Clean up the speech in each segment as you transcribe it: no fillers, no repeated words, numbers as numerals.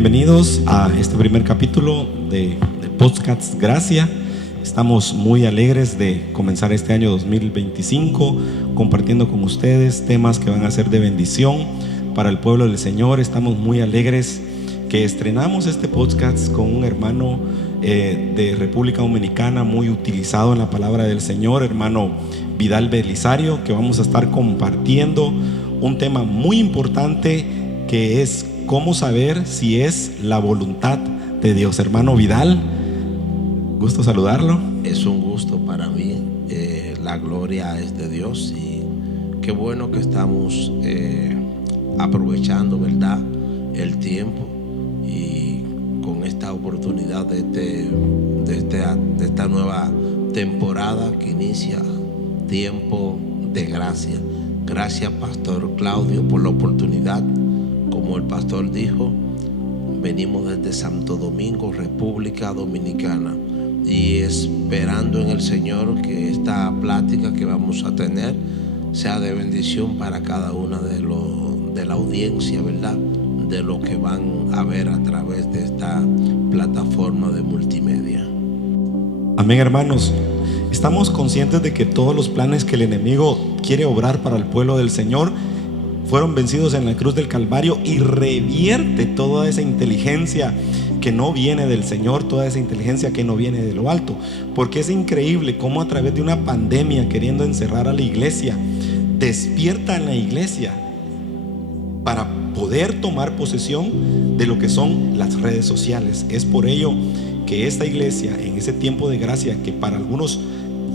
Bienvenidos a este primer capítulo de Podcast Gracia. Estamos muy alegres de comenzar este año 2025 compartiendo con ustedes temas que van a ser de bendición para el pueblo del Señor. Estamos muy alegres que estrenamos este podcast con un hermano de República Dominicana muy utilizado en la palabra del Señor, hermano Vidal Belisario, que vamos a estar compartiendo un tema muy importante que es cómo saber si es la voluntad de Dios. Hermano Vidal, gusto saludarlo. Es un gusto para mí, la gloria es de Dios y qué bueno que estamos aprovechando, ¿verdad?, el tiempo y con esta oportunidad de esta nueva temporada que inicia, tiempo de gracia. Gracias, Pastor Claudio, por la oportunidad. Como el pastor dijo, venimos desde Santo Domingo, República Dominicana, y esperando en el Señor que esta plática que vamos a tener sea de bendición para cada una de la audiencia, ¿verdad?, de lo que van a ver a través de esta plataforma de multimedia. Amén, hermanos. Estamos conscientes de que todos los planes que el enemigo quiere obrar para el pueblo del Señor fueron vencidos en la cruz del Calvario, y revierte toda esa inteligencia que no viene del Señor, toda esa inteligencia que no viene de lo alto. Porque es increíble cómo a través de una pandemia queriendo encerrar a la iglesia, despierta en la iglesia para poder tomar posesión de lo que son las redes sociales. Es por ello que esta iglesia, en ese tiempo de gracia que para algunos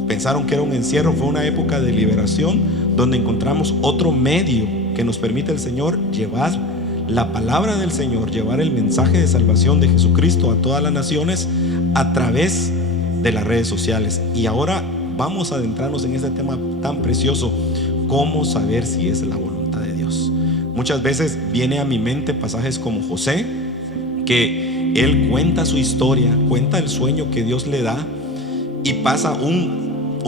pensaron que era un encierro, fue una época de liberación donde encontramos otro medio que nos permite el Señor llevar la palabra del Señor, llevar el mensaje de salvación de Jesucristo a todas las naciones a través de las redes sociales. Y ahora vamos a adentrarnos en este tema tan precioso: cómo saber si es la voluntad de Dios. Muchas veces viene a mi mente pasajes como José, que él cuenta su historia, cuenta el sueño que Dios le da, y pasa un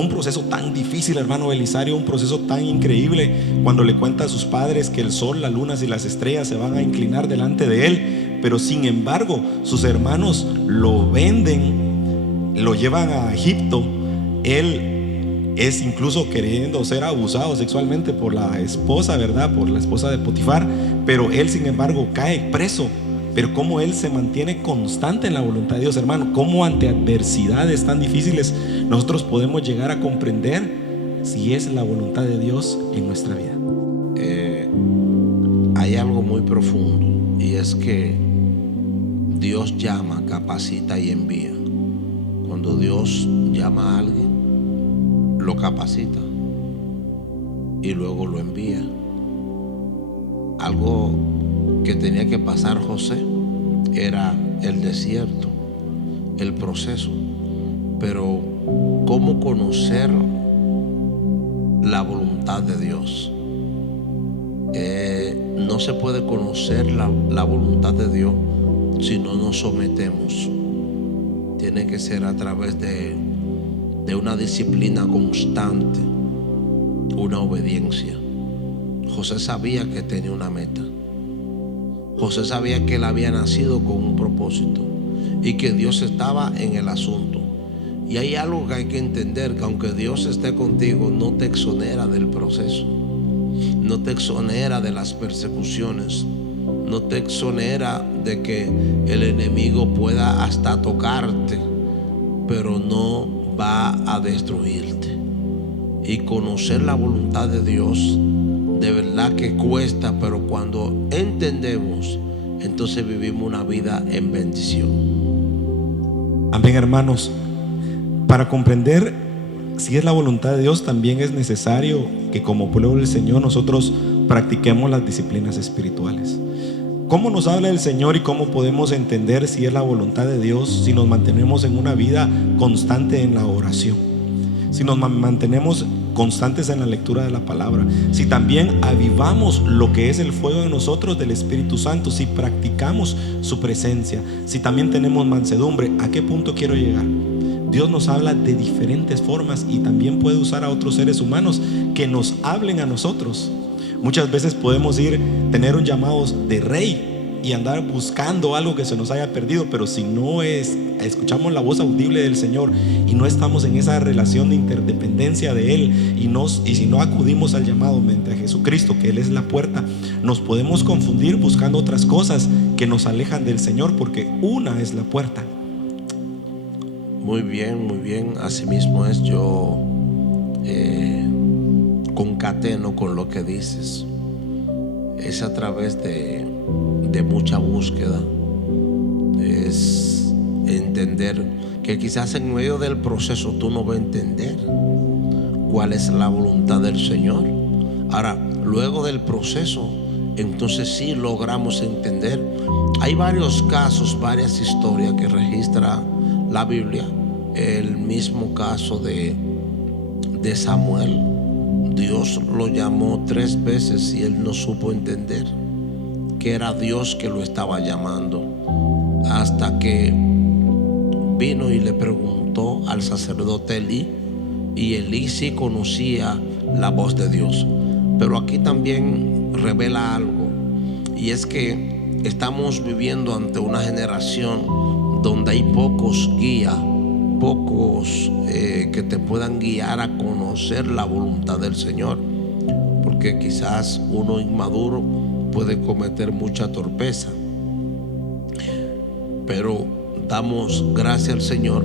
proceso tan difícil, hermano Belisario, un proceso tan increíble, cuando le cuenta a sus padres que el sol, las lunas y las estrellas se van a inclinar delante de él. Pero sin embargo sus hermanos lo venden, lo llevan a Egipto. Él es incluso queriendo ser abusado sexualmente por la esposa, ¿verdad?, por la esposa de Potifar. Pero él sin embargo cae preso. Pero cómo él se mantiene constante en la voluntad de Dios, hermano. Cómo ante adversidades tan difíciles nosotros podemos llegar a comprender si es la voluntad de Dios en nuestra vida. Hay algo muy profundo, y es que Dios llama, capacita y envía. Cuando Dios llama a alguien, lo capacita y luego lo envía. Algo que tenía que pasar José era el desierto, el proceso. Pero ¿cómo conocer la voluntad de Dios? No se puede conocer la voluntad de Dios si no nos sometemos. Tiene que ser a través de una disciplina constante, una obediencia. José sabía que tenía una meta. José sabía que él había nacido con un propósito y que Dios estaba en el asunto. Y hay algo que hay que entender: que aunque Dios esté contigo, no te exonera del proceso, no te exonera de las persecuciones, no te exonera de que el enemigo pueda hasta tocarte, pero no va a destruirte. Y conocer la voluntad de Dios de verdad que cuesta, pero cuando entendemos, entonces vivimos una vida en bendición. Amén, hermanos. Para comprender si es la voluntad de Dios, también es necesario que como pueblo del Señor nosotros practiquemos las disciplinas espirituales. ¿Cómo nos habla el Señor y cómo podemos entender si es la voluntad de Dios? Si nos mantenemos en una vida constante en la oración, si nos mantenemos constantes en la lectura de la palabra, si también avivamos lo que es el fuego en nosotros del Espíritu Santo, si practicamos su presencia, si también tenemos mansedumbre. ¿A qué punto quiero llegar? Dios nos habla de diferentes formas y también puede usar a otros seres humanos que nos hablen a nosotros. Muchas veces podemos tener un llamado de rey y andar buscando algo que se nos haya perdido. Pero si no escuchamos la voz audible del Señor y no estamos en esa relación de interdependencia de Él, y si no acudimos al llamado mediante a Jesucristo, que Él es la puerta, nos podemos confundir buscando otras cosas que nos alejan del Señor, porque una es la puerta. Muy bien, muy bien. Así mismo es. Yo concateno con lo que dices. Es a través de mucha búsqueda. Es entender que quizás en medio del proceso tú no vas a entender cuál es la voluntad del Señor. Ahora, luego del proceso, entonces sí logramos entender. Hay varios casos, varias historias que registra la Biblia. El mismo caso de Samuel. Dios lo llamó 3 veces y él no supo entender que era Dios que lo estaba llamando, hasta que vino y le preguntó al sacerdote Elí, y Elí sí conocía la voz de Dios. Pero aquí también revela algo, y es que estamos viviendo ante una generación donde hay pocos guías, pocos que te puedan guiar a conocer la voluntad del Señor, porque quizás uno inmaduro puede cometer mucha torpeza. Pero damos gracias al Señor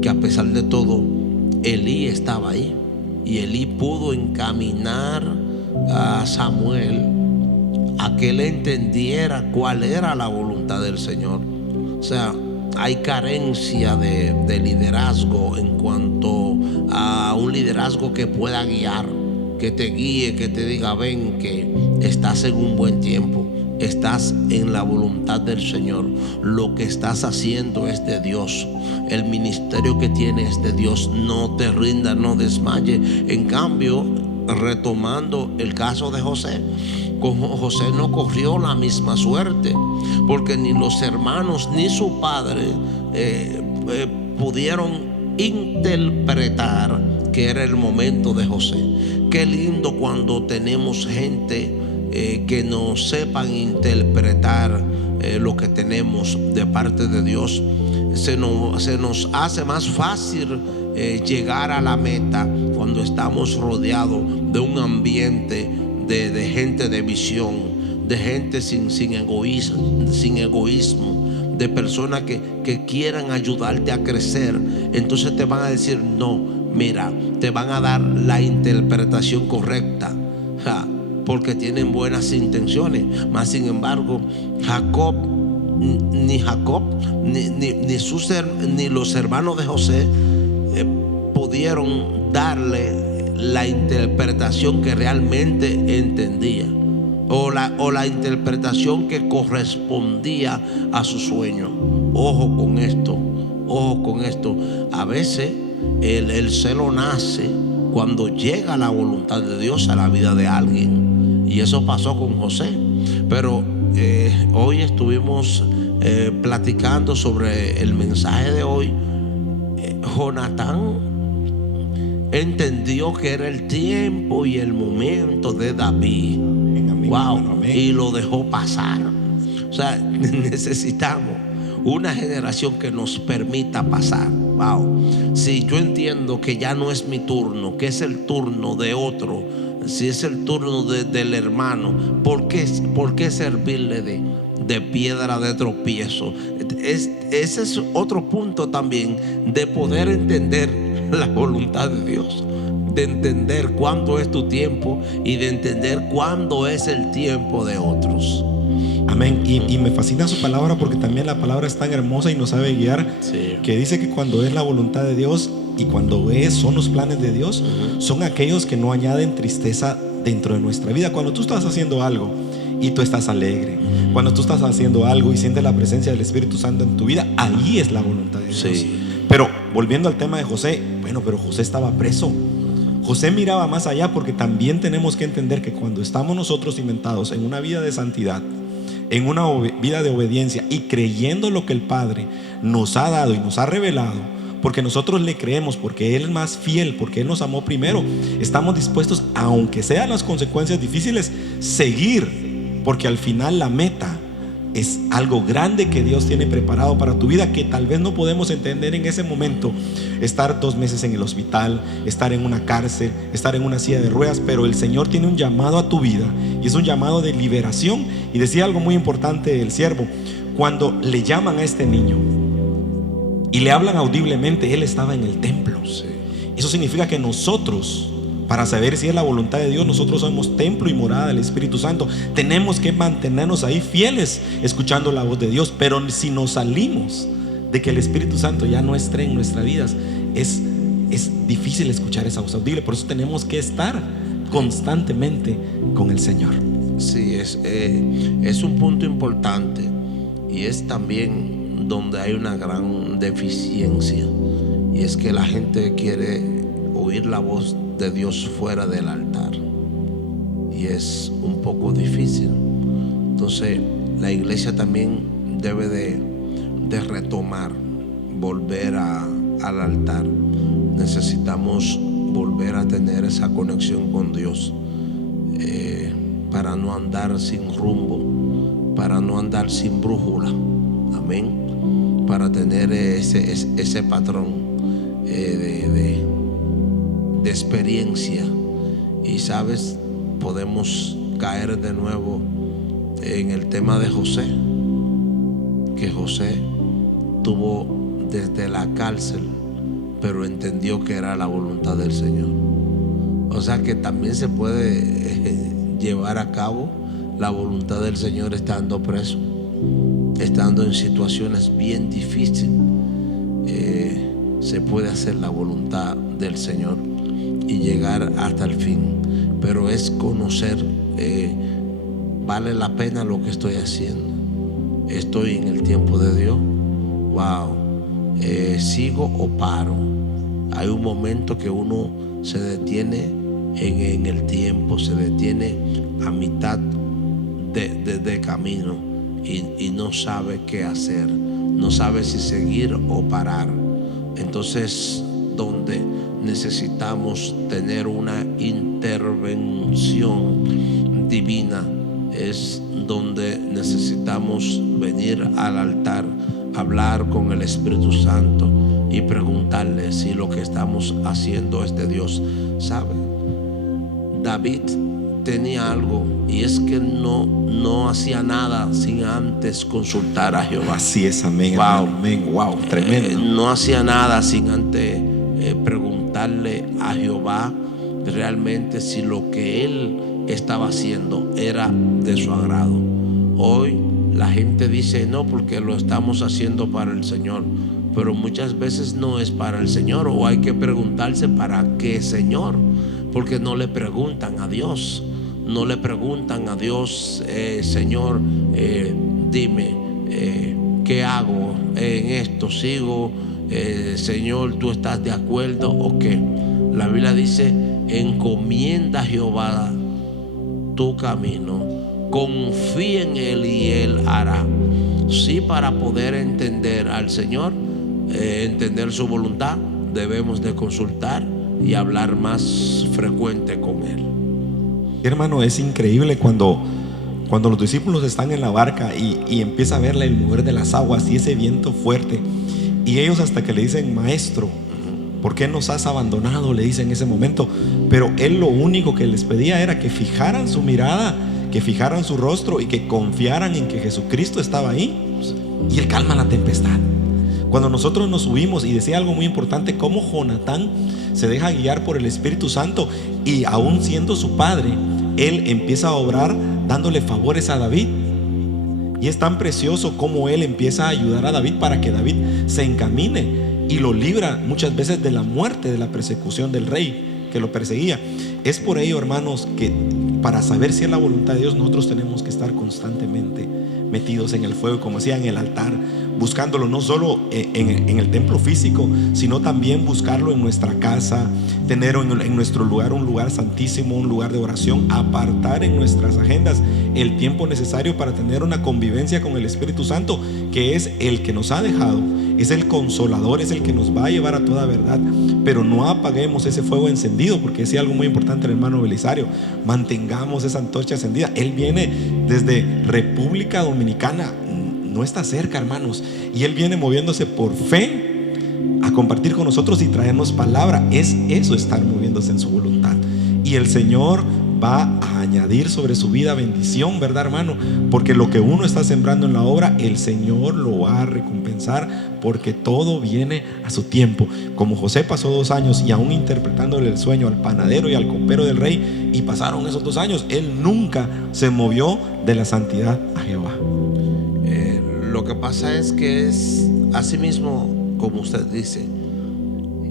que a pesar de todo Elí estaba ahí, y Elí pudo encaminar a Samuel a que él entendiera cuál era la voluntad del Señor. O sea, hay carencia de liderazgo en cuanto a un liderazgo que pueda guiar, que te guíe, que te diga: ven, que estás en un buen tiempo, estás en la voluntad del Señor, lo que estás haciendo es de Dios, el ministerio que tienes es de Dios, no te rindas, no desmayes. En cambio, retomando el caso de José, con José no corrió la misma suerte, porque ni los hermanos ni su padre pudieron interpretar que era el momento de José. Qué lindo cuando tenemos gente que nos sepan interpretar lo que tenemos de parte de Dios. Se nos hace más fácil llegar a la meta cuando estamos rodeados de un ambiente de gente de visión, de gente sin egoísmo, de personas que quieran ayudarte a crecer. Entonces te van a decir: no, mira, te van a dar la interpretación correcta, porque tienen buenas intenciones. Mas sin embargo, ni los hermanos de José pudieron darle la interpretación que realmente entendía, o la interpretación que correspondía a su sueño. Ojo con esto, ojo con esto. A veces el celo nace cuando llega la voluntad de Dios a la vida de alguien, y eso pasó con José. Pero hoy estuvimos platicando sobre el mensaje de hoy. Jonatán entendió que era el tiempo y el momento de David. Wow, y lo dejó pasar. O sea, necesitamos una generación que nos permita pasar. Wow, si yo entiendo que ya no es mi turno, que es el turno de otro, si es el turno del hermano, ¿por qué servirle de piedra de tropiezo? Ese es otro punto también, de poder entender la voluntad de Dios, de entender cuándo es tu tiempo y de entender cuándo es el tiempo de otros. Amén. Y me fascina su palabra, porque también la palabra es tan hermosa y nos sabe guiar, sí, que dice que cuando es la voluntad de Dios y cuando son los planes de Dios, son aquellos que no añaden tristeza dentro de nuestra vida. Cuando tú estás haciendo algo y tú estás alegre, cuando tú estás haciendo algo y sientes la presencia del Espíritu Santo en tu vida, ahí es la voluntad de Dios. Sí. Pero volviendo al tema de José, pero José estaba preso. José miraba más allá, porque también tenemos que entender que cuando estamos nosotros cimentados en una vida de santidad, en una vida de obediencia y creyendo lo que el Padre nos ha dado y nos ha revelado, porque nosotros le creemos, porque Él es más fiel, porque Él nos amó primero, estamos dispuestos, aunque sean las consecuencias difíciles, seguir, porque al final la meta es algo grande que Dios tiene preparado para tu vida, que tal vez no podemos entender en ese momento. Estar 2 meses en el hospital, estar en una cárcel, estar en una silla de ruedas, pero el Señor tiene un llamado a tu vida, y es un llamado de liberación. Y decía algo muy importante el siervo: cuando le llaman a este niño y le hablan audiblemente, él estaba en el templo. Eso significa que nosotros, para saber si es la voluntad de Dios, nosotros somos templo y morada del Espíritu Santo. Tenemos que mantenernos ahí fieles, escuchando la voz de Dios. Pero si nos salimos de que el Espíritu Santo ya no esté en nuestras vidas, es difícil escuchar esa voz audible. Por eso tenemos que estar constantemente con el Señor. Sí, es un punto importante, y es también donde hay una gran deficiencia, y es que la gente quiere oír la voz de Dios fuera del altar, y es un poco difícil. Entonces la iglesia también debe de retomar, volver al altar. Necesitamos volver a tener esa conexión con Dios, para no andar sin rumbo, para no andar sin brújula. Amén. Para tener ese patrón de experiencia. Y sabes, podemos caer de nuevo en el tema de José, que José tuvo desde la cárcel, pero entendió que era la voluntad del Señor. O sea que también se puede llevar a cabo la voluntad del Señor estando preso, estando en situaciones bien difíciles. Se puede hacer la voluntad del Señor y llegar hasta el fin, pero es conocer, vale la pena lo que estoy haciendo, estoy en el tiempo de Dios, sigo o paro. Hay un momento que uno se detiene en el tiempo, se detiene a mitad de camino y no sabe qué hacer, no sabe si seguir o parar. Entonces, donde necesitamos tener una intervención divina, es donde necesitamos venir al altar, hablar con el Espíritu Santo y preguntarle si lo que estamos haciendo es de Dios. ¿Sabe? David tenía algo, y es que no hacía nada sin antes consultar a Jehová. Así es, amén. Wow, amén, wow, tremendo. No hacía nada sin antes preguntarle a Jehová realmente si lo que él estaba haciendo era de su agrado. Hoy la gente dice no, porque lo estamos haciendo para el Señor, pero muchas veces no es para el Señor, o hay que preguntarse para qué Señor, porque no le preguntan a Dios. No le preguntan a Dios, Señor, dime, ¿qué hago en esto? ¿Sigo? Señor, ¿tú estás de acuerdo o qué? La Biblia dice: encomienda a Jehová tu camino, confía en Él y Él hará. Sí, para poder entender al Señor, entender su voluntad, debemos de consultar y hablar más frecuente con Él. Hermano, es increíble cuando los discípulos están en la barca y empieza a ver el mover de las aguas y ese viento fuerte, y ellos hasta que le dicen: maestro, ¿por qué nos has abandonado?, le dicen en ese momento. Pero él lo único que les pedía era que fijaran su mirada, que fijaran su rostro y que confiaran en que Jesucristo estaba ahí, y él calma la tempestad. Cuando nosotros nos subimos, y decía algo muy importante, cómo Jonatán se deja guiar por el Espíritu Santo, y aún siendo su padre, él empieza a obrar dándole favores a David. Y es tan precioso como él empieza a ayudar a David para que David se encamine y lo libra muchas veces de la muerte, de la persecución del rey que lo perseguía. Es por ello, hermanos, que para saber si es la voluntad de Dios, nosotros tenemos que estar constantemente metidos en el fuego, como decía, en el altar, buscándolo no solo en el templo físico, sino también buscarlo en nuestra casa, tener en nuestro lugar un lugar santísimo, un lugar de oración, apartar en nuestras agendas el tiempo necesario para tener una convivencia con el Espíritu Santo, que es el que nos ha dejado, es el consolador, es el que nos va a llevar a toda verdad. Pero no apaguemos ese fuego encendido, porque decía algo muy importante el hermano Belisario: mantengamos esa antorcha encendida. Él viene desde República Dominicana, no está cerca, hermanos. Y Él viene moviéndose por fe a compartir con nosotros y traernos palabra. Es eso, estar moviéndose en su voluntad. Y el Señor va a añadir sobre su vida bendición, ¿verdad, hermano? Porque lo que uno está sembrando en la obra, el Señor lo va a recompensar, porque todo viene a su tiempo. Como José pasó 2 años y aún interpretándole el sueño al panadero y al copero del rey, y pasaron esos 2 años, él nunca se movió de la santidad a Jehová. Lo que pasa es que es así mismo, como usted dice,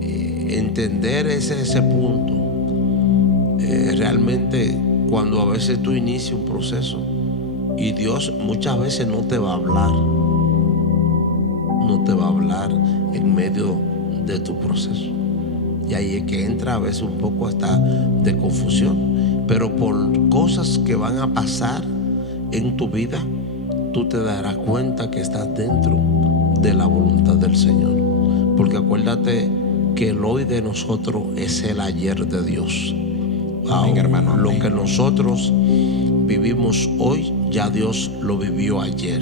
entender ese punto. Realmente cuando a veces tú inicias un proceso y Dios muchas veces no te va a hablar, no te va a hablar en medio de tu proceso, y ahí es que entra a veces un poco hasta de confusión, pero por cosas que van a pasar en tu vida, tú te darás cuenta que estás dentro de la voluntad del Señor, porque acuérdate que el hoy de nosotros es el ayer de Dios. Amén, hermano, amén. Lo que nosotros vivimos hoy, ya Dios lo vivió ayer.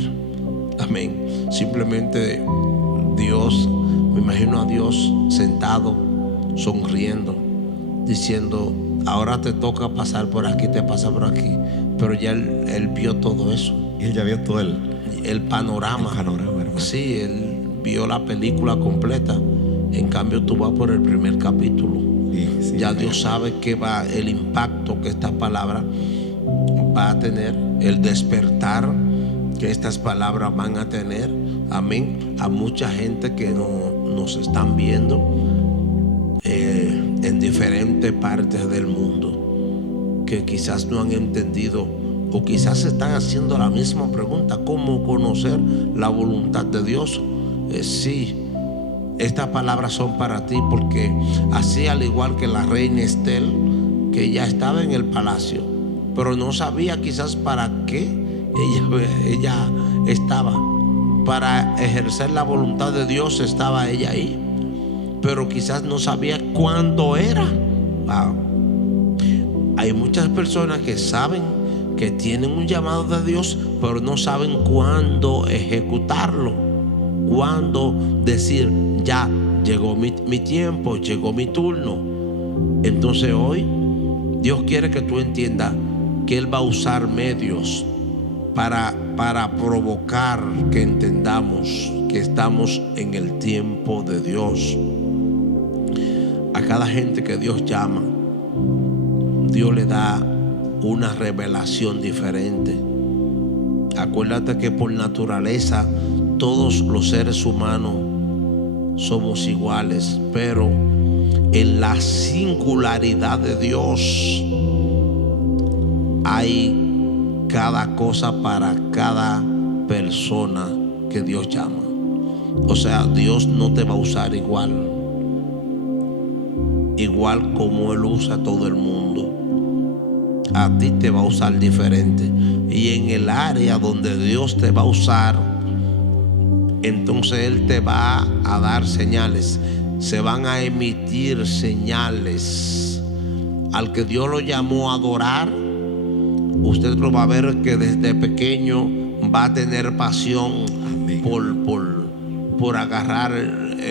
Amén. Simplemente Dios, me imagino a Dios sentado, sonriendo, diciendo: ahora te toca pasar por aquí, te pasa por aquí. Pero ya él vio todo eso. Él ya vio todo el panorama. Hermano. Sí, él vio la película completa. En cambio, tú vas por el primer capítulo. Sí, ya Dios sabe que va el impacto que esta palabra va a tener, el despertar que estas palabras van a tener. Amén. A mucha gente que nos están viendo en diferentes partes del mundo, que quizás no han entendido, o quizás están haciendo la misma pregunta: ¿cómo conocer la voluntad de Dios? Sí, estas palabras son para ti, porque así, al igual que la reina Estel, que ya estaba en el palacio, pero no sabía quizás para qué ella estaba. Para ejercer la voluntad de Dios estaba ella ahí, pero quizás no sabía cuándo era. Hay muchas personas que saben que tienen un llamado de Dios, pero no saben cuándo ejecutarlo, cuándo decir: ya llegó mi tiempo, llegó mi turno. Entonces hoy Dios quiere que tú entiendas que Él va a usar medios para provocar que entendamos que estamos en el tiempo de Dios. A cada gente que Dios llama, Dios le da una revelación diferente. Acuérdate que por naturaleza todos los seres humanos somos iguales, pero en la singularidad de Dios hay cada cosa para cada persona que Dios llama. O sea, Dios no te va a usar igual como Él usa a todo el mundo. A ti te va a usar diferente, y en el área donde Dios te va a usar, entonces Él te va a dar señales. Se van a emitir señales. Al que Dios lo llamó a adorar, usted lo va a ver que desde pequeño va a tener pasión por agarrar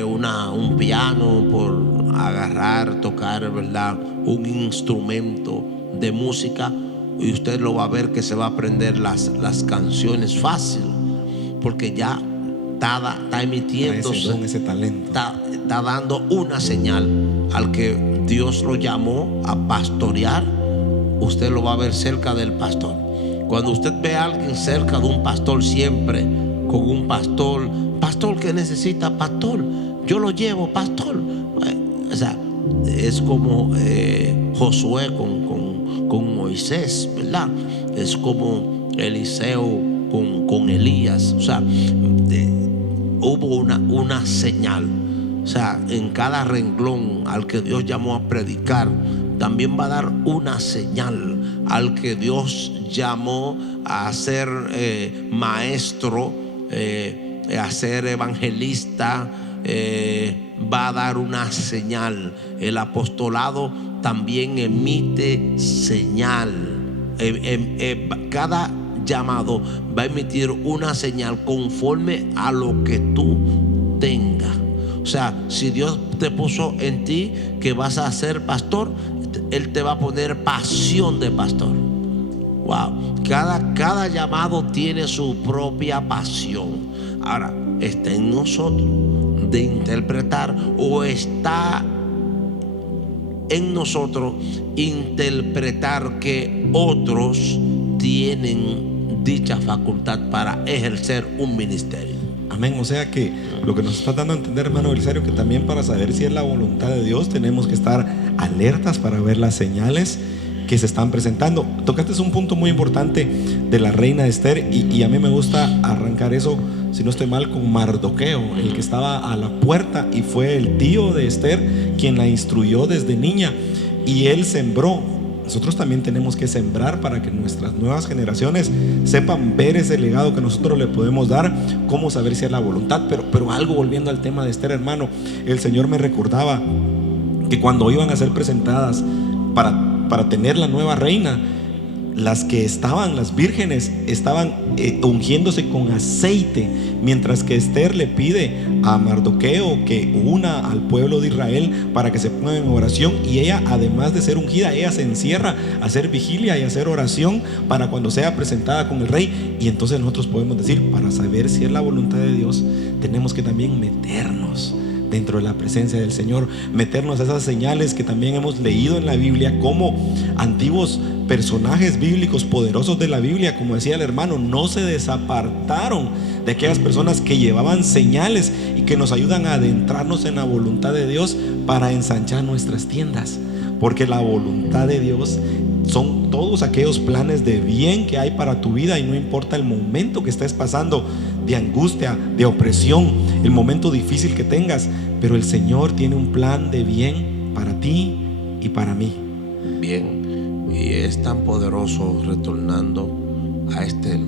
un piano, por tocar, ¿verdad?, un instrumento de música, y usted lo va a ver que se va a aprender las canciones fácil, porque ya está emitiéndose ese talento. Está dando una señal. Al que Dios lo llamó a pastorear, usted lo va a ver cerca del pastor. Cuando usted ve a alguien cerca de un pastor, siempre con un pastor: pastor, ¿qué necesita? Pastor, yo lo llevo, pastor. O sea, es como Josué con Moisés, ¿verdad? Es como Eliseo con Elías. O sea, hubo una señal. O sea, en cada renglón al que Dios llamó a predicar, también va a dar una señal. Al que Dios llamó a ser maestro, a ser evangelista, va a dar una señal. El apostolado también emite señal. Cada llamado, va a emitir una señal conforme a lo que tú tengas. O sea, si Dios te puso en ti que vas a ser pastor, Él te va a poner pasión de pastor. Wow. Cada llamado tiene su propia pasión. Ahora, está en nosotros de interpretar, o está en nosotros interpretar que otros tienen dicha facultad para ejercer un ministerio. Amén. O sea que lo que nos está dando a entender, hermano Belisario, que también para saber si es la voluntad de Dios tenemos que estar alertas para ver las señales que se están presentando. Tocaste un punto muy importante de la reina Esther, y a mí me gusta arrancar eso, si no estoy mal, con Mardoqueo, el que estaba a la puerta y fue el tío de Esther quien la instruyó desde niña, y él sembró. Nosotros también tenemos que sembrar para que nuestras nuevas generaciones sepan ver ese legado que nosotros le podemos dar, cómo saber si es la voluntad. Pero algo, volviendo al tema de Esther, hermano, el Señor me recordaba que cuando iban a ser presentadas para tener la nueva reina, las que estaban, las vírgenes, estaban ungiéndose con aceite, mientras que Esther le pide a Mardoqueo que una al pueblo de Israel para que se pongan en oración, y ella, además de ser ungida, ella se encierra a hacer vigilia y a hacer oración para cuando sea presentada con el rey. Y entonces nosotros podemos decir, para saber si es la voluntad de Dios, tenemos que también meternos dentro de la presencia del Señor, meternos a esas señales que también hemos leído en la Biblia, como antiguos personajes bíblicos poderosos de la Biblia, como decía el hermano, no se desapartaron de aquellas personas que llevaban señales y que nos ayudan a adentrarnos en la voluntad de Dios para ensanchar nuestras tiendas, porque la voluntad de Dios son todos aquellos planes de bien que hay para tu vida, y no importa el momento que estés pasando, de angustia, de opresión, el momento difícil que tengas, pero el Señor tiene un plan de bien para ti y para mí. Bien, y es tan poderoso, retornando a Esther,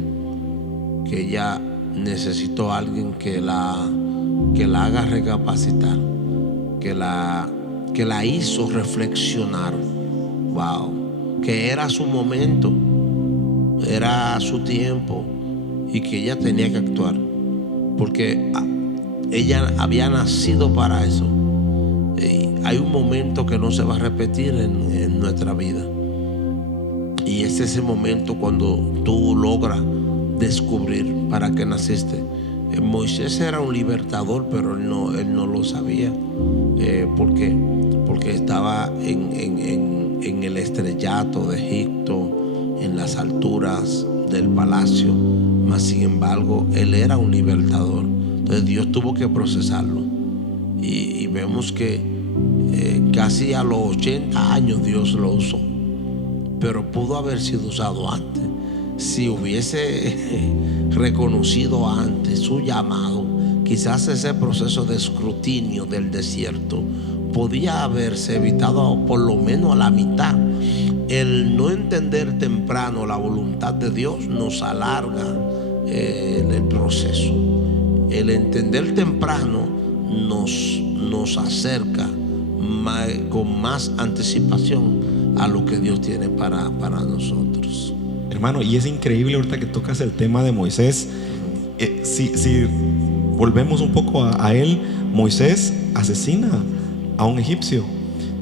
que ella necesitó a alguien que la haga recapacitar, que la hizo reflexionar. Wow, que era su momento, era su tiempo, y que ella tenía que actuar, porque ella había nacido para eso. Hay un momento que no se va a repetir en nuestra vida, y es ese momento cuando tú logras descubrir para qué naciste. Moisés era un libertador, pero él no lo sabía. ¿Por qué? Porque estaba en el estrellato de Egipto, en las alturas del palacio, mas sin embargo él era un libertador. Entonces Dios tuvo que procesarlo, y vemos que casi a los 80 años Dios lo usó, pero pudo haber sido usado antes. Si hubiese reconocido antes su llamado, quizás ese proceso de escrutinio del desierto podía haberse evitado por lo menos a la mitad. El no entender temprano la voluntad de Dios nos alarga el proceso. El entender temprano nos acerca con más anticipación a lo que Dios tiene para nosotros. Hermano, y es increíble ahorita que tocas el tema de Moisés. Si volvemos un poco a él, Moisés asesina a un egipcio,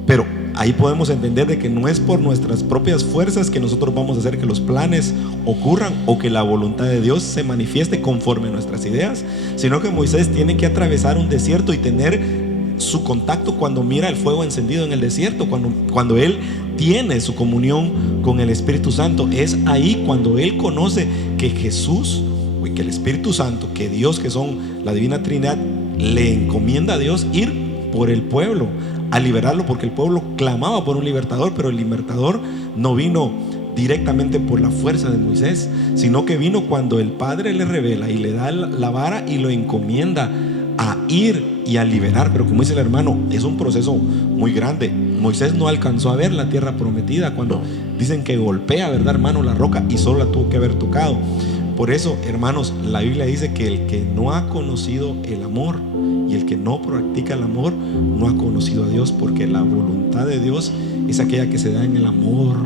pero ahí podemos entender de que no es por nuestras propias fuerzas que nosotros vamos a hacer que los planes ocurran o que la voluntad de Dios se manifieste conforme a nuestras ideas, sino que Moisés tiene que atravesar un desierto y tener su contacto cuando mira el fuego encendido en el desierto, cuando él tiene su comunión con el Espíritu Santo. Es ahí cuando él conoce que Jesús, y que el Espíritu Santo, que Dios, que son la Divina Trinidad, le encomienda a Dios ir por el pueblo a liberarlo, porque el pueblo clamaba por un libertador, pero el libertador no vino directamente por la fuerza de Moisés, sino que vino cuando el Padre le revela y le da la vara y lo encomienda a ir y a liberar. Pero como dice el hermano, es un proceso muy grande. Moisés no alcanzó a ver la tierra prometida cuando dicen que golpea, ¿verdad, hermano?, la roca, y solo la tuvo que haber tocado. Por eso, hermanos, la Biblia dice que el que no ha conocido el amor y el que no practica el amor no ha conocido a Dios, porque la voluntad de Dios es aquella que se da en el amor,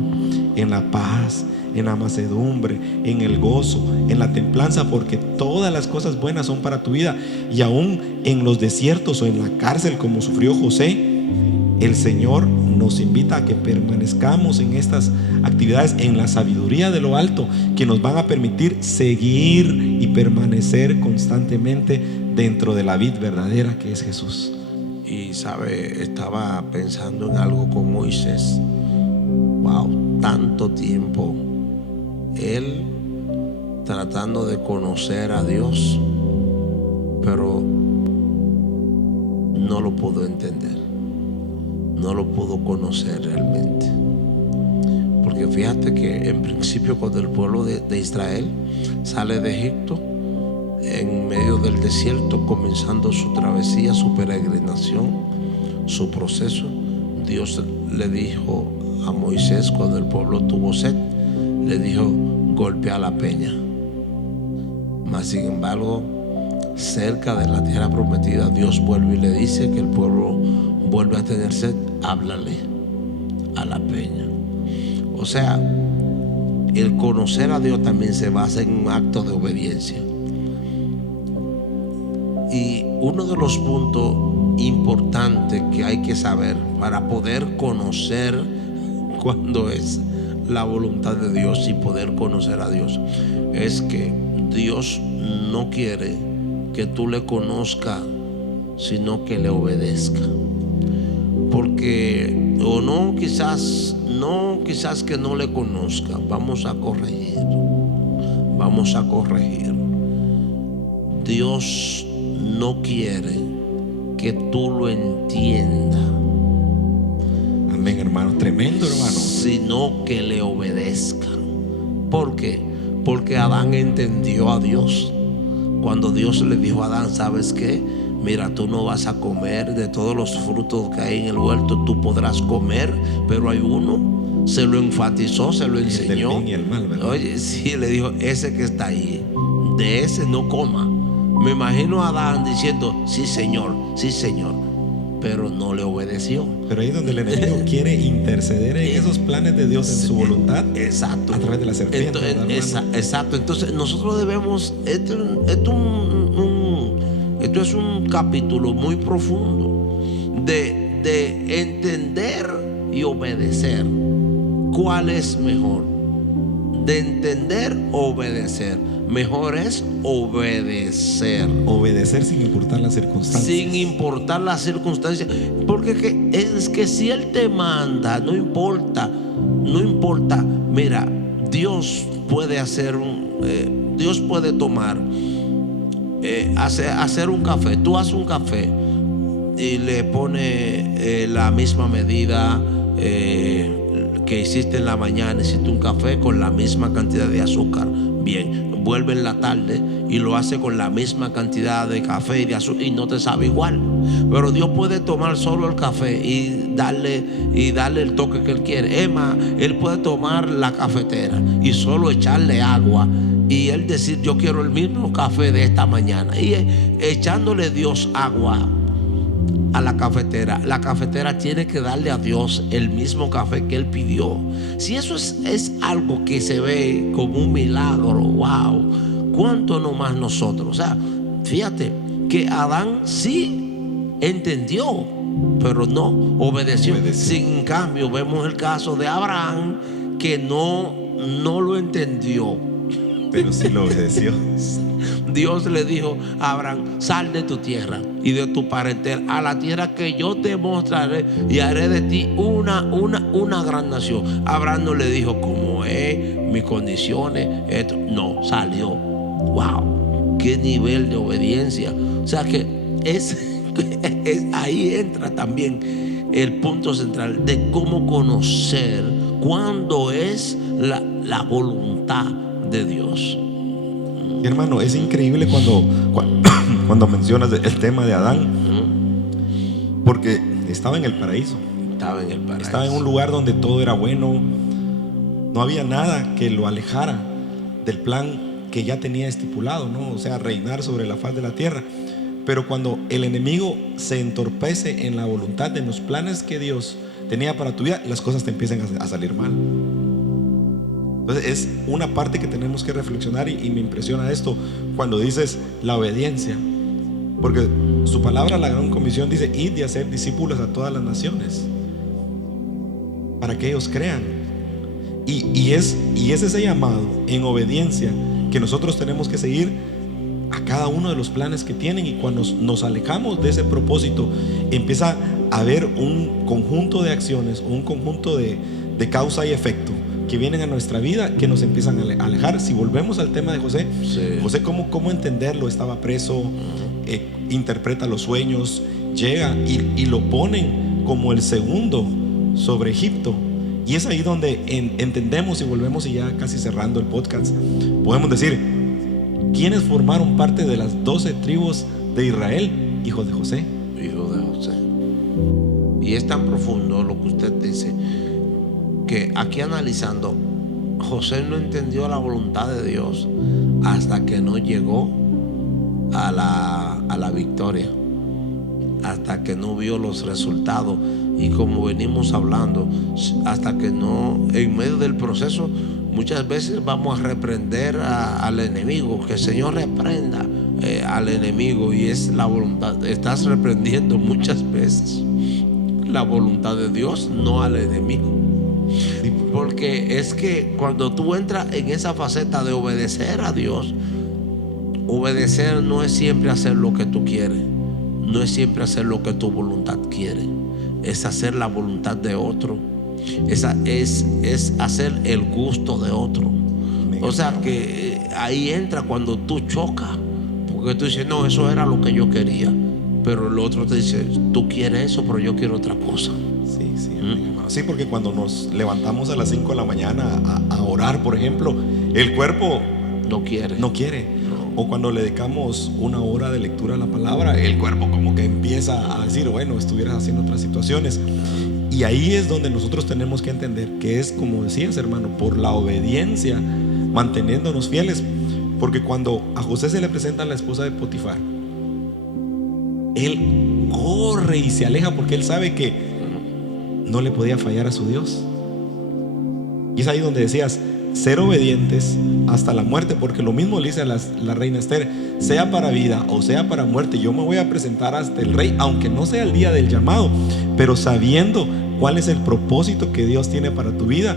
en la paz, en la mansedumbre, en el gozo, en la templanza, porque todas las cosas buenas son para tu vida. Y aún en los desiertos o en la cárcel, como sufrió José, el Señor nos invita a que permanezcamos en estas actividades, en la sabiduría de lo alto, que nos van a permitir seguir y permanecer constantemente dentro de la vid verdadera que es Jesús. Y sabe, estaba pensando en algo con Moisés. Wow, tanto tiempo él tratando de conocer a Dios, pero no lo pudo entender, no lo pudo conocer realmente. Porque fíjate que en principio, cuando el pueblo de Israel sale de Egipto, en medio del desierto, comenzando su travesía, su peregrinación, su proceso, Dios le dijo a Moisés, cuando el pueblo tuvo sed, le dijo: golpea la peña. Mas sin embargo, cerca de la tierra prometida, Dios vuelve y le dice que el pueblo vuelve a tener sed: háblale a la peña. O sea, el conocer a Dios también se basa en un acto de obediencia. Y uno de los puntos importantes que hay que saber para poder conocer cuándo es la voluntad de Dios y poder conocer a Dios, es que Dios no quiere que tú le conozcas, sino que le obedezca. Porque, o no, quizás que no le conozca, vamos a corregir. Dios no quiere que tú lo entiendas. Amén, hermano, tremendo, hermano. Sino que le obedezca. ¿Por qué? Porque Adán entendió a Dios. Cuando Dios le dijo a Adán: ¿sabes qué? Mira, tú no vas a comer de todos los frutos que hay en el huerto, tú podrás comer, pero hay uno. Se lo enfatizó, se lo enseñó. El bien y el mal, ¿verdad? Oye, sí, le dijo: ese que está ahí, de ese no coma. Me imagino a Adán diciendo: sí, Señor, pero no le obedeció. Pero ahí es donde el enemigo quiere interceder en esos planes de Dios, en su voluntad. Exacto. A través de la serpiente. Exacto. Entonces nosotros debemos, esto es un capítulo muy profundo de entender y obedecer. ¿Cuál es mejor? De entender o obedecer. Mejor es obedecer. Obedecer sin importar las circunstancias. Sin importar las circunstancias. Porque es que si Él te manda, no importa. Mira, Dios puede hacer Dios puede tomar, hacer un café. Tú haces un café y le pones la misma medida que hiciste en la mañana. Hiciste un café con la misma cantidad de azúcar. Bien, vuelve en la tarde y lo hace con la misma cantidad de café y de azúcar y no te sabe igual. Pero Dios puede tomar solo el café y darle el toque que Él quiere. Es más, Él puede tomar la cafetera y solo echarle agua y Él decir: yo quiero el mismo café de esta mañana. Y echándole Dios agua a la cafetera tiene que darle a Dios el mismo café que Él pidió. Si eso es algo que se ve como un milagro, wow, ¿cuánto no más nosotros? O sea, fíjate que Adán sí entendió, pero no obedeció. Sin cambio, vemos el caso de Abraham, que no lo entendió, pero sí lo obedeció. Dios le dijo a Abraham: sal de tu tierra y de tu parentela a la tierra que yo te mostraré y haré de ti una gran nación. Abraham no le dijo: como es, mis condiciones, esto. No, salió. Wow, qué nivel de obediencia. O sea que ahí entra también el punto central de cómo conocer cuándo es la voluntad de Dios. Hermano, es increíble cuando mencionas el tema de Adán, porque estaba en el paraíso. Estaba en un lugar donde todo era bueno. No había nada que lo alejara del plan que ya tenía estipulado, ¿no? O sea, reinar sobre la faz de la tierra. Pero cuando el enemigo se entorpece en la voluntad de los planes que Dios tenía para tu vida, las cosas te empiezan a salir mal. Entonces es una parte que tenemos que reflexionar, y me impresiona esto cuando dices la obediencia, porque su palabra, la gran comisión, dice: id y hacer discípulos a todas las naciones, para que ellos crean. Y es ese llamado en obediencia que nosotros tenemos que seguir a cada uno de los planes que tienen. Y cuando nos alejamos de ese propósito, empieza a haber un conjunto de acciones, un conjunto de causa y efecto que vienen a nuestra vida, que nos empiezan a alejar. Si volvemos al tema de José, Sí. José, ¿cómo entenderlo? Estaba preso, interpreta los sueños, llega y lo ponen como el segundo sobre Egipto. Y es ahí donde entendemos, y volvemos, y ya casi cerrando el podcast, podemos decir: ¿quiénes formaron parte de las 12 tribus de Israel? Hijos de José. Hijo de José. Y es tan profundo lo que usted dice, que aquí analizando, José no entendió la voluntad de Dios hasta que no llegó a la victoria, hasta que no vio los resultados. Y como venimos hablando, hasta que no, en medio del proceso, muchas veces vamos a reprender al enemigo. Que el Señor reprenda al enemigo, y es la voluntad. Estás reprendiendo muchas veces la voluntad de Dios, no al enemigo. Porque es que cuando tú entras en esa faceta de obedecer a Dios, obedecer no es siempre hacer lo que tú quieres, no es siempre hacer lo que tu voluntad quiere, es hacer la voluntad de otro, es hacer el gusto de otro. O sea que ahí entra cuando tú chocas, porque tú dices: no, eso era lo que yo quería, pero el otro te dice: tú quieres eso, pero yo quiero otra cosa. Sí, hermano. Sí, porque cuando nos levantamos a las 5 de la mañana a orar, por ejemplo, el cuerpo No quiere. no quiere. O cuando le dedicamos una hora de lectura a la palabra, el cuerpo como que empieza a decir: bueno, estuvieras haciendo otras situaciones. Y ahí es donde nosotros tenemos que entender que es, como decías, hermano, por la obediencia, manteniéndonos fieles. Porque cuando a José se le presenta la esposa de Potifar, él corre y se aleja, porque él sabe que no le podía fallar a su Dios. Y es ahí donde decías: ser obedientes hasta la muerte, porque lo mismo le dice a la reina Esther: sea para vida o sea para muerte, yo me voy a presentar hasta el rey, aunque no sea el día del llamado, pero sabiendo cuál es el propósito que Dios tiene para tu vida,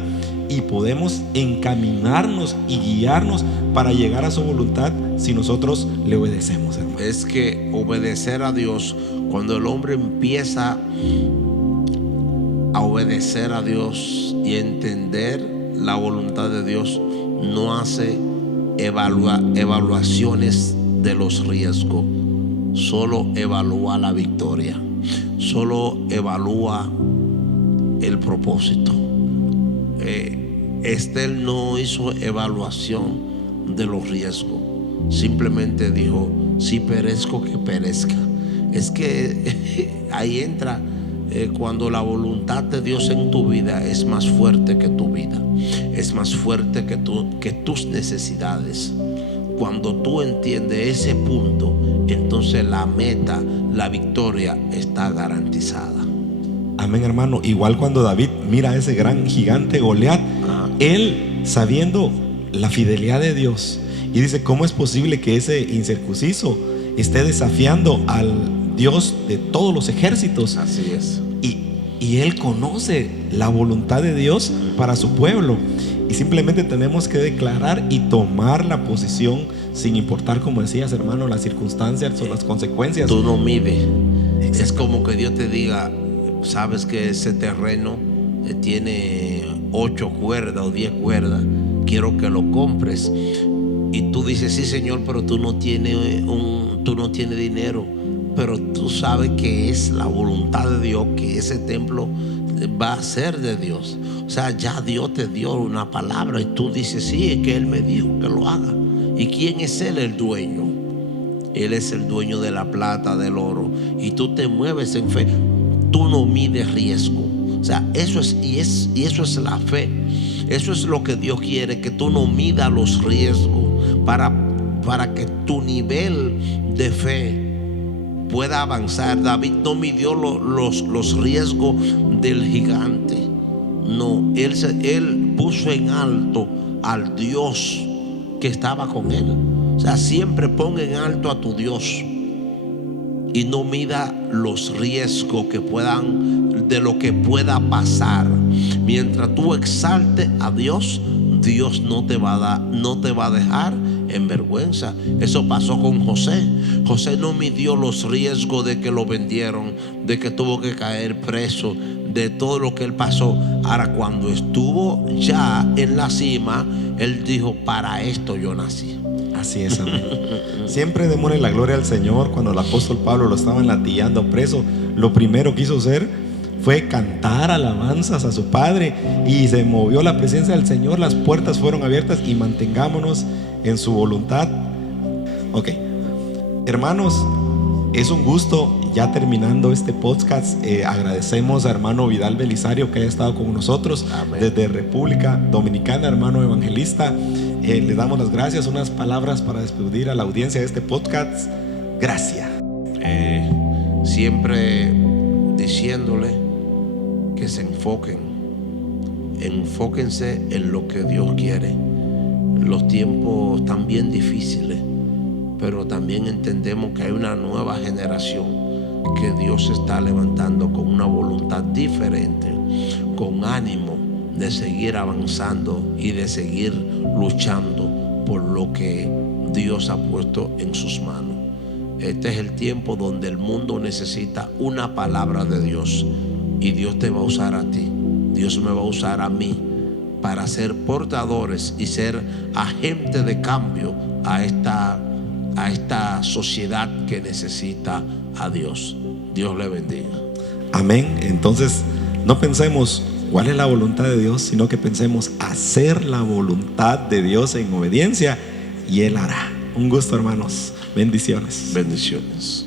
y podemos encaminarnos y guiarnos para llegar a su voluntad si nosotros le obedecemos, hermano. Es que obedecer a Dios, cuando el hombre empieza a obedecer a Dios y entender la voluntad de Dios, no hace evaluaciones de los riesgos, solo evalúa la victoria, solo evalúa el propósito. Esther no hizo evaluación de los riesgos, simplemente dijo: si perezco, que perezca. Es que ahí entra cuando la voluntad de Dios en tu vida es más fuerte que tu vida, es más fuerte que tus necesidades. Cuando tú entiendes ese punto, entonces la meta, la victoria está garantizada. Amén, hermano. Igual cuando David mira a ese gran gigante Goliat, él, sabiendo la fidelidad de Dios, y dice: ¿cómo es posible que ese incircunciso esté desafiando al Dios de todos los ejércitos? Así es. Y él conoce la voluntad de Dios para su pueblo, y simplemente tenemos que declarar y tomar la posición, sin importar, como decías, hermano, las circunstancias o las consecuencias. Tú no mides. Es como que Dios te diga: sabes que ese terreno tiene 8 cuerdas o 10 cuerdas, quiero que lo compres. Y tú dices: sí, Señor, pero tú no tienes dinero. Pero tú sabes que es la voluntad de Dios que ese templo va a ser de Dios. O sea, ya Dios te dio una palabra y tú dices: sí, es que Él me dijo que lo haga. ¿Y quién es Él? El dueño. Él es el dueño de la plata, del oro, y tú te mueves en fe. Tú no mides riesgo. O sea, eso es la fe. Eso es lo que Dios quiere, que tú no midas los riesgos para que tu nivel de fe pueda avanzar. David no midió los riesgos del gigante. No, él puso en alto al Dios que estaba con él. O sea, siempre pon en alto a tu Dios y no mida los riesgos que puedan, de lo que pueda pasar. Mientras tú exaltes a Dios, Dios no te va a dejar en vergüenza. Eso pasó con José. José no midió los riesgos de que lo vendieron, de que tuvo que caer preso, de todo lo que él pasó. Ahora, cuando estuvo ya en la cima, él dijo: para esto yo nací. Así es, amén. Siempre démosle la gloria al Señor. Cuando el apóstol Pablo lo estaban latigando preso, lo primero que hizo hacer fue cantar alabanzas a su Padre, y se movió la presencia del Señor. Las puertas fueron abiertas, y mantengámonos en su voluntad. Ok, hermanos, es un gusto ya terminando este podcast. Agradecemos a hermano Vidal Belisario que haya estado con nosotros. Amén. Desde República Dominicana, hermano evangelista. Le damos las gracias. Unas palabras para despedir a la audiencia de este podcast. Gracias. Siempre diciéndole que se enfóquense en lo que Dios quiere. Los tiempos están bien difíciles, pero también entendemos que hay una nueva generación que Dios está levantando con una voluntad diferente, con ánimo de seguir avanzando y de seguir luchando por lo que Dios ha puesto en sus manos. Este es el tiempo donde el mundo necesita una palabra de Dios, y Dios te va a usar a ti, Dios me va a usar a mí para ser portadores y ser agentes de cambio a esta sociedad que necesita a Dios. Dios le bendiga. Amén. Entonces, no pensemos cuál es la voluntad de Dios, sino que pensemos hacer la voluntad de Dios en obediencia, y Él hará. Un gusto, hermanos. Bendiciones. Bendiciones.